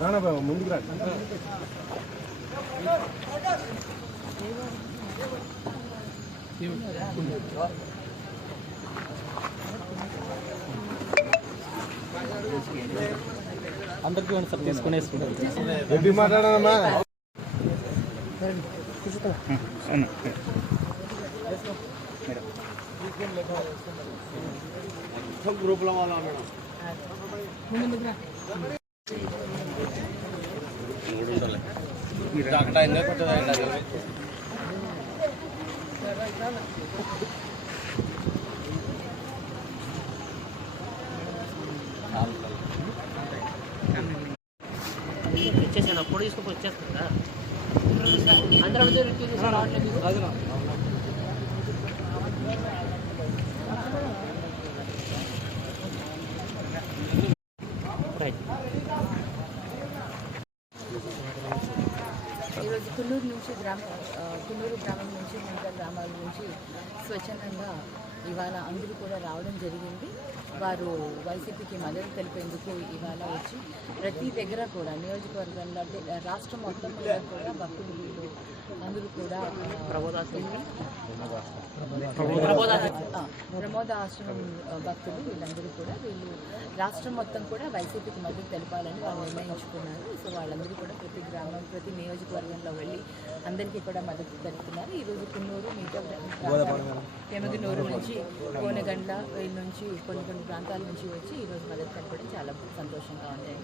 రానా బాబు ముందుకు రా. అందరికీ ఉంది సార్. తీసుకుని వేసుకుంటారు ఎట్టి మాట్లాడానమ్మా గ్రూప్లో వాళ్ళ ఇచ్చేసాను అప్పుడు తీసుకొని వచ్చేస్తుందా అందరూ అడిగితే ఈరోజు కున్నూరు నుంచి గ్రామ కున్నూరు గ్రామం నుంచి మిగతా గ్రామాల నుంచి స్వచ్ఛందంగా ఇవాళ అందరూ కూడా రావడం జరిగింది వారు వైసీపీకి మద్దతు తెలిపేందుకు ఇవాళ వచ్చి ప్రతి దగ్గర కూడా నియోజకవర్గంలో రాష్ట్రం మొత్తం మీద కూడా భక్తులు వీళ్ళు అందరూ కూడా ఆ, ప్రబోధాశ్రమం. ఆ, ప్రమోద ఆశ్రమం ఆ, భక్తులు వీళ్ళందరూ కూడా వీళ్ళు రాష్ట్రం మొత్తం కూడా వైసీపీకి మద్దతు తెలపాలని వాళ్ళు నిర్ణయించుకున్నారు. సో వాళ్ళందరూ కూడా ప్రతి గ్రామం ప్రతి నియోజకవర్గంలో వెళ్ళి అందరికీ కూడా మద్దతు తెలుపుతున్నారు. ఈరోజు కున్నూరు మిగతా ప్రాంతాలు, నుంచి కోనగండ్ల నుంచి కొన్ని కొన్ని ప్రాంతాల నుంచి వచ్చి ఈరోజు మద్దతు తెలపడం చాలా సంతోషంగా ఉంది